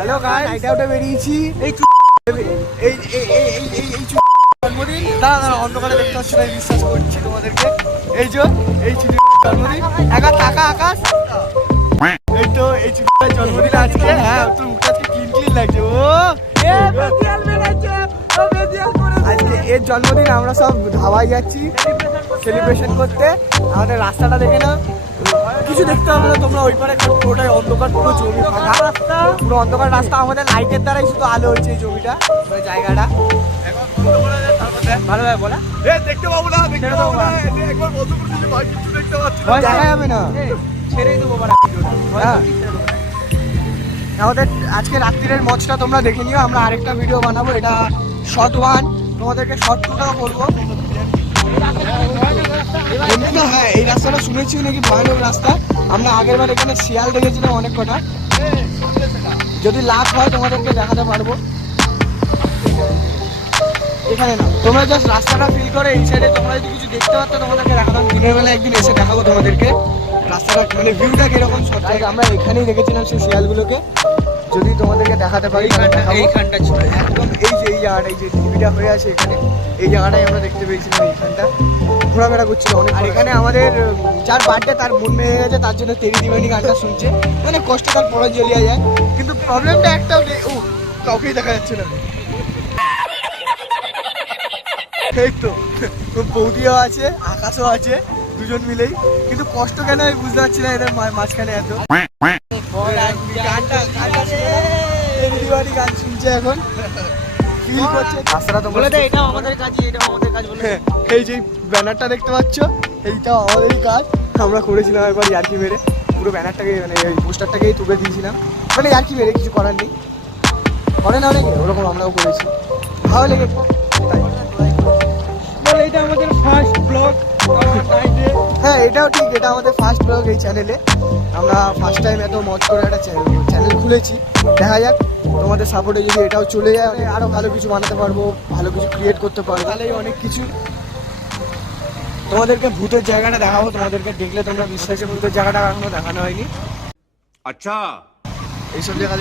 Hello guys, night আউটে বেরিয়েছি। এই এই এই এই এই এই জন্মদিন, দাঁড়া অন্ধকারে দেখতে পাচ্ছি না, বিশ্বাস করছি তোমাদেরকে। এই যে এই জন্মদিন, একা টাকা আকাশ, এই তো এই জন্মদিন আজকে। হ্যাঁ, তোর মুখটা আজকে ক্লিন লাগছে। ও আজকে এর জন্মদিন, আমরা সব ধাবায় যাচ্ছি সেলিব্রেশন করতে। আমাদের রাস্তাটা দেখে না, কিছু দেখতে হবে না তোমরা, ওই পারে পুরোটাই অন্ধকার, পুরো জমি ফাঁকা রাস্তা, পুরো অন্ধকার রাস্তা। আমাদের লাইটের দ্বারাই শুধু আলো হচ্ছে এই জমিটা, ওই জায়গাটা। ভালো ভাবে বলা, দেখতে পাবো না, দেখতে পাবো না, একবার বন্ধ করে দিয়েছি ভাই, কিছু দেখতে পাচ্ছি না, দেখা যাবে না, ছেড়েই দেবো ভিডিওটা। আমাদের আজকে রাত্রির মঞ্চটা তোমরা দেখে নিও, আমরা আরেকটা ভিডিও বানাবো, এটা শর্ট 1, তোমাদেরকে শর্ট 2টাও বলবো। হ্যাঁ, এই রাস্তাটা শুনেছি নাকি ভয়ানক রাস্তা। আমরা আগের বার এখানে শিয়াল দেখেছিলাম অনেক কটা, যদি লাভ হয় তোমাদেরকে দেখাতে পারবো। এখানে না, তোমরা জাস্ট রাস্তাটা ফিল করে এই সাইডে তোমরা যদি কিছু দেখতে পারতো তোমাদেরকে দেখাতাম। দিনের বেলা একদিন এসে দেখাবো তোমাদেরকে রাস্তাটা, মানে ভিউটা কিরকম। আমরা এখানেই দেখেছিলাম সেই শিয়ালগুলোকে, যদি তোমাদেরকে দেখাতে পারি। এইখানটা ছিল একদম, এই যে এই জায়গাটা, এই যে টিভিটা হয়ে আছে এখানে, এই জায়গাটাই আমরা দেখতে পেয়েছিলাম। এইখানটা ঘোরাফেরা করছিল অনেক। আর এখানে আমাদের যার বার্থডে, তার মন মেরে গেছে, তার জন্য তেরি দিবানি গানটা শুনছে, মানে কষ্ট তার পরে জ্বলিয়ে যায়। কিন্তু প্রবলেমটা একটাও নেই, ও কাউকেই দেখা যাচ্ছে না। এই তো বৌদিও আছে, আকাশও আছে, দুজন মিলেই। কিন্তু কষ্ট কেন আমি বুঝতে পারছি না এদের মাঝখানে এত। গান শুনছে এখন, ফিল করছে রাস্তাটা। তো বলে দেয় এটাও আমাদের কাজই, এটাও আমাদের কাজ বলে। এই যে ব্যানারটা দেখতে পাচ্ছ, এইটাও আমাদেরই কাজ। আমরা করেছিলাম একবার ইয়ার্কি মেরে, পুরো ব্যানারটাকে, মানে এই পোস্টারটাকেই তুলে দিয়েছিলাম, মানে ইয়ার্কি মেরে, কিছু করার নেই। করে না অনেকে ওরকম, আমরাও করেছি, ভালো লেগেছে। এটা আমাদের ফার্স্ট ব্লগ। হ্যাঁ, এটাও ঠিক, এটা আমাদের ফার্স্ট ব্লগ এই চ্যানেলে। আমরা ফার্স্ট টাইম এত মজ করে একটা চ্যানেল খুলেছি। দেখা যাক তোমাদের সাপোর্টে যদি এটাও চলে যায়, আরও ভালো কিছু বানাতে পারবো, ভালো কিছু ক্রিয়েট করতে পারবো, তাহলেই অনেক কিছু। তোমাদেরকে ভূতের জায়গাটা দেখাবো, তোমাদেরকে দেখলে তোমরা বিশ্বাসে, ভূতের জায়গাটা এখনো দেখানো হয়নি। আচ্ছা, এইসব জায়গা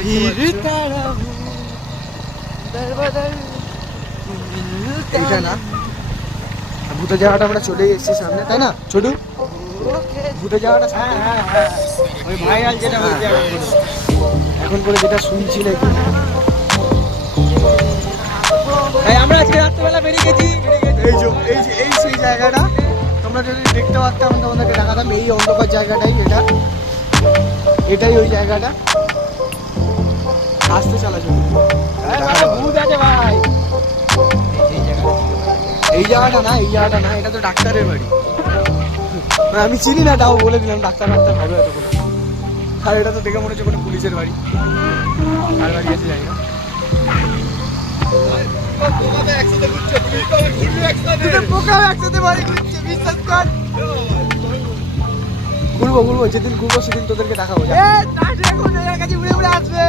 এইটা না, ভূতের জায়গাটা আমরা চলে এসেছি সামনে, তাই না ছোটু? ভূতের জায়গাটা ওই ভাইরাল যেটা হয়েছে এখন করে, যেটা শুনছি নাকি। আমরা আজকে রাত্রেবেলা বেরিয়ে গেছি। এই সেই জায়গাটা তোমরা যদি দেখতে পারতাম, আমি তোমাদেরকে দেখাতাম। এই অন্ধকার জায়গাটাই এটা, এটাই ওই জায়গাটা। আসতে চলাচল ভূত আছে ভাই। এই জায়গাটা না, এই জায়গাটা না, এটা তো ডাক্তারের বাড়ি। আমি চিনি না, তাও বলে দিলাম ডাক্তার হবে এত করে। আর এটা তো দেখে মনে হচ্ছে কোনো পুলিশের বাড়ি। আর বাড়ি আছে জানি না। ঘুরবো, যেদিন ঘুরবো সেদিন তোদেরকে দেখাবো। আসবে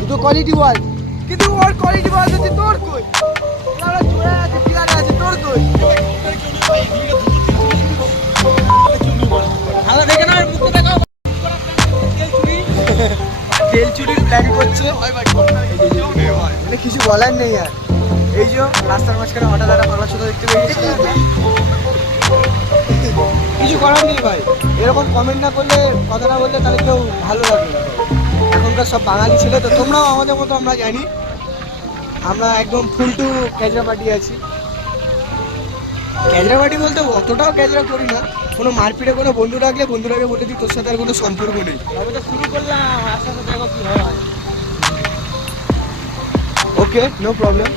দুটো কোয়ালিটি বল, কিন্তু ওর কোয়ালিটি বল আছে তোর কই? জোড়া আছে, পিলারে আছে, তোর কই? ভালো দেখে না, মুখ দেখাও। তেল চুরির প্ল্যান করছে, মানে কিছু বলার নেই আর। এই যে রাস্তার মাঝখানে হঠাৎ একটা পাগলা ছোট দেখতে পেয়েছি, কিছু করার নেই ভাই। এরকম কমেন্ট না করলে, কথা না বললে, তাহলে কেউ ভালো লাগবে না। এখনকার সব বাঙালি ছেলে তো, তোমরাও আমাদের মতো, আমরা জানি। আমরা একদম ফুল টু ক্যাজরা পার্টি আছি। ক্যাজরা পার্টি বলতে অতটাও ক্যাজরা করি না, কোনো মারপিটে কোনো বন্ধু রাখলে বন্ধুরাকে বলে দিই তোর সাথে আর কোনো সম্পর্ক নেই। তবে তো শুরু করলাম, আস্তে আস্তে দেখো কি হয়। ওকে, নো প্রবলেম।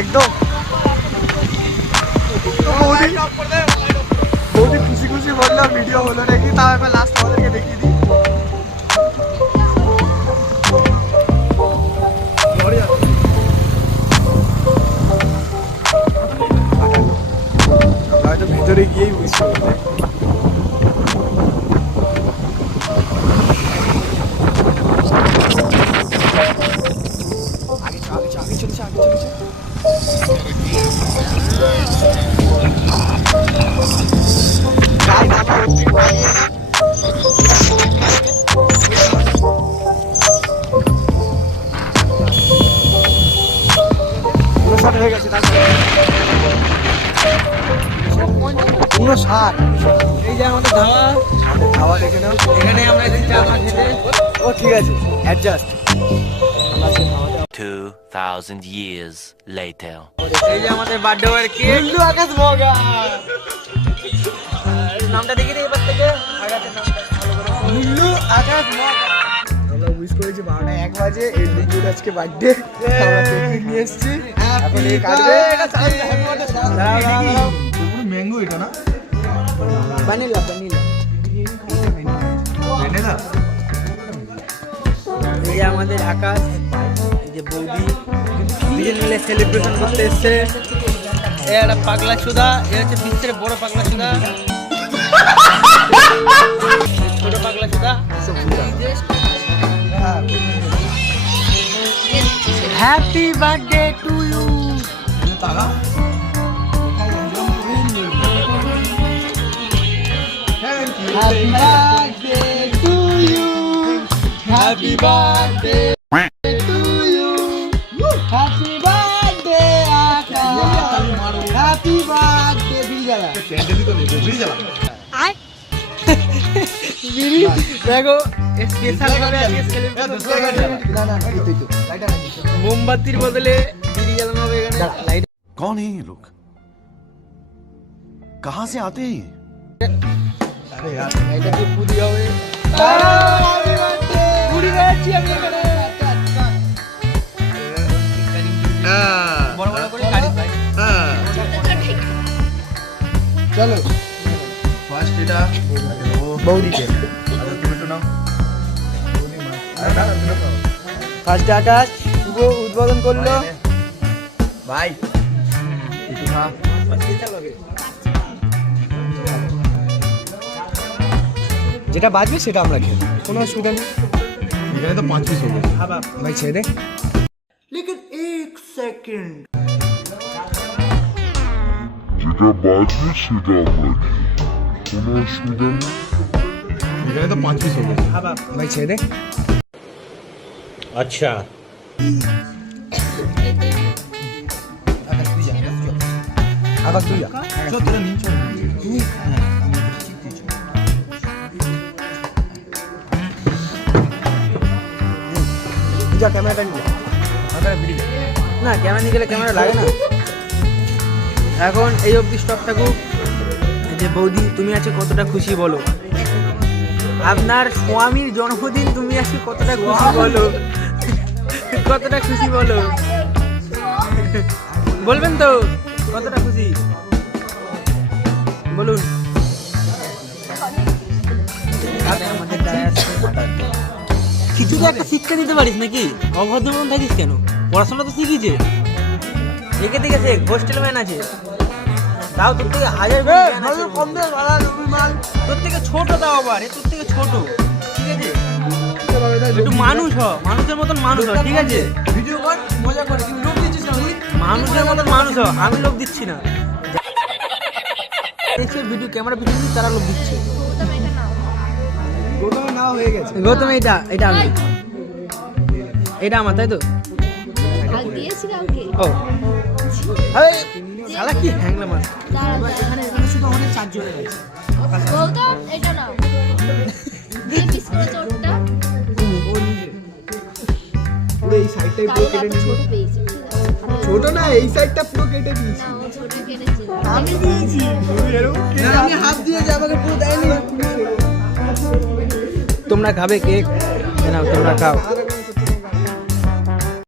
একদম বৌদি খুশি খুশি বললো ভিডিও হলো নাকি, তাও এবার লাস্ট আমাদেরকে দেখিয়ে দিই। হয়তো ভেতরে গিয়েই বুঝতে পারবে। আগে চলেছে। হয়ে গেছে 59। এই যে আমাদের ধাওয়া দেখে নাও, এখানে আমরা চা খেতে। ও ঠিক আছে, অ্যাডজাস্ট। 2000 years later. এই যে আমাদের বার্থডে বয়ের কেক, লুল্লু আকাশ মগা। নামটা দেখে দিই এবার থেকে, আগাতে নামটা লুল্লু আকাশ মগা। আমরা উইশ করেছি 12:01 বাজে। এই লুল্লুর আজকে বার্থডে, আমরা কেক নিয়ে এসেছি। এখন এই কাটবে। এটা চাই হ্যাপি বার্থডে। পুরো ম্যাঙ্গো এটা না, ভ্যানিলা ভ্যানিলা। এই যে আমাদের আকাশ, এই যে বৌদি, দুজন মিলে সেলিব্রেশন করতে এসছে। এই একটা পাগলা সুদা, এ হচ্ছে বিশ্বের বড় পাগলা সুদা, ছোট পাগলা সুদা। Happy birthday to you. Happy birthday to you. Happy birthday to you. Happy birthday Akash. Happy birthday Biljala. Ay. Biri দেখো স্পেশাল ভাবে আজকে সেলিব্রেশন। না এই তো লাইটার মোমবাতির বদলে বিড়ি জ্বালানো হবে এখানে। লাইট कौन है ये लोग? कहाँ से आते हैं? अरे यार এটা কি পুরি হবে? হ্যাপি বার্থডে পুরি খাচ্ছি আমি এখানে। বড় বড় করে কাটি ভাই। চলো ফার্স্ট এটা বৌদিকে। তুমি তো নাও ফার্স্ট আকাশ শুভ উদ্বোধন করলো ভাই। একটু খা, যেটা বাজবে সেটা আমরা খেলবো, কোনো অসুবিধা নেই। এখানে তো 5 পিস হবে ভাই, ছেড়ে দে। লেকিন 1 সেকেন্ড, যেটা বাজবে সেটা আমরা কোনো অসুবিধা নেই। এখানে তো 5 পিস হবে ভাই, ছেড়ে দে। अच्छा আবার তুই যা। যা ক্যামেরাটা নিয়ে না, ক্যামেরা নিয়ে গেলে ক্যামেরা লাগে না। এখন এই অবধি স্টপ থাকুক। যে বৌদি তুমি আজকে কতটা খুশি বলো, আপনার স্বামীর জন্মদিন, তুমি আজকে কতটা খুশি বলো, কতটা খুশি বলো, বলবেন তো কতটা খুশি বলুন। কিছু তো একটা শিক্ষা দিতে পারিস নাকি? অভদ্রমন থাকিস কেন? পড়াশোনা তো শিখিছে, দেখে দেখে শেখ, হোস্টেল ম্যান আছে, তাও তোর থেকে হাজার কম দে। তোর থেকে ছোট তাও আবার, তোর থেকে ছোট, ঠিক আছে? একটু মানুষ হ, মানুষের মতন মানুষ হ, ঠিক আছে? ভিডিও কর, মজা করে, তুমি লোক দিচ্ছিস না? মানুষের মতন মানুষ হ, আমি লোক দিচ্ছি না। ভিডিও ক্যামেরা পিছনে তারা লোক দিচ্ছে। গৌতমের নাও হয়ে গেছে। গৌতম এটা আমি, এটা আমার, তাই তো? দিয়েছি কাউকে। ও শালা কি হ্যাংলা মাছ। এখানে শুধু আমাদের 4 জনের আছে। গৌতম এটা নাও। দিয়ে পিস করে চোরটা। পুরো এই সাইডটাই পুরো কেটে নিয়েছি। ছোট পেয়েছি। ছোট না, এই সাইডটা পুরো কেটে দিয়েছি। ছোট কেটেছি। আমি দিয়েছি। না, আমি হাত দিয়েছি, আমাকে পুরো দেয়নি। তোমরা খাবে কেক? নাও তোমরা খাও।